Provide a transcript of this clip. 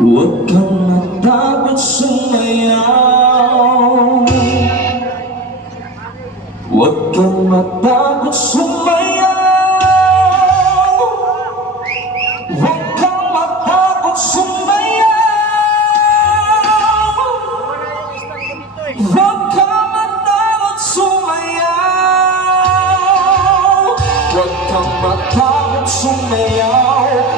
Huwag kang matakot sumayaw. Huwag kang matakot sumayaw. Huwag kang matakot sumayaw. Huwag kang matakot sumayaw. Huwag kang matakot sumayaw.